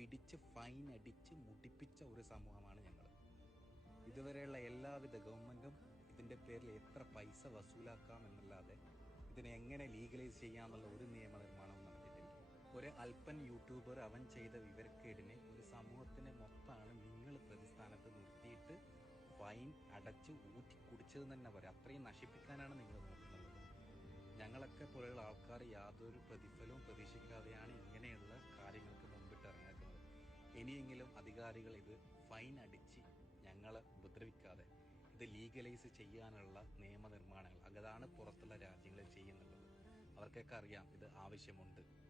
പിടിച്ച് ഫൈൻ അടിച്ച് മുടിപ്പിച്ച ഒരു സമൂഹമാണ് ഞങ്ങൾ. ഇതുവരെയുള്ള എല്ലാവിധ ഗവൺമെന്റും ഇതിന്റെ പേരിൽ എത്ര പൈസ വസൂലാക്കാം എന്നല്ലാതെ ഇതിനെ എങ്ങനെ ലീഗലൈസ് ചെയ്യാന്നുള്ള ഒരു നിയമനിർമ്മാണവും നടത്തിയിട്ടില്ല. ഒരു അല്പൻ യൂട്യൂബർ അവൻ ചെയ്ത വിവരക്കേടിനെ ഒരു സമൂഹത്തിനെ മൊത്തമാണ് നിങ്ങൾ പ്രതിസ്ഥാനത്ത് നിർത്തിയിട്ട് ഫൈൻ അടച്ച് ഊറ്റി കുടിച്ചതെന്ന് തന്നെ പറയാം. അത്രയും നശിപ്പിക്കാനാണ് നിങ്ങൾ നോക്കുന്നത്. ഞങ്ങളൊക്കെ പോലെയുള്ള ആൾക്കാർ യാതൊരു പ്രതിഫലവും പ്രതീക്ഷിക്കാതെയാണ് ഇങ്ങനെയുള്ള കാര്യങ്ങൾക്ക് മുമ്പിട്ട് ഇറങ്ങിക്കുന്നത്. ഇനിയെങ്കിലും അധികാരികൾ ഇത് ഫൈൻ അടിച്ച് ഞങ്ങളെ ഉപദ്രവിക്കാതെ ഇത് ലീഗലൈസ് ചെയ്യാനുള്ള നിയമനിർമ്മാണങ്ങൾ അതാണ് പുറത്തുള്ള രാജ്യങ്ങളിൽ ചെയ്യുന്നുള്ളത്. അവർക്കൊക്കെ അറിയാം ഇത് ആവശ്യമുണ്ട്.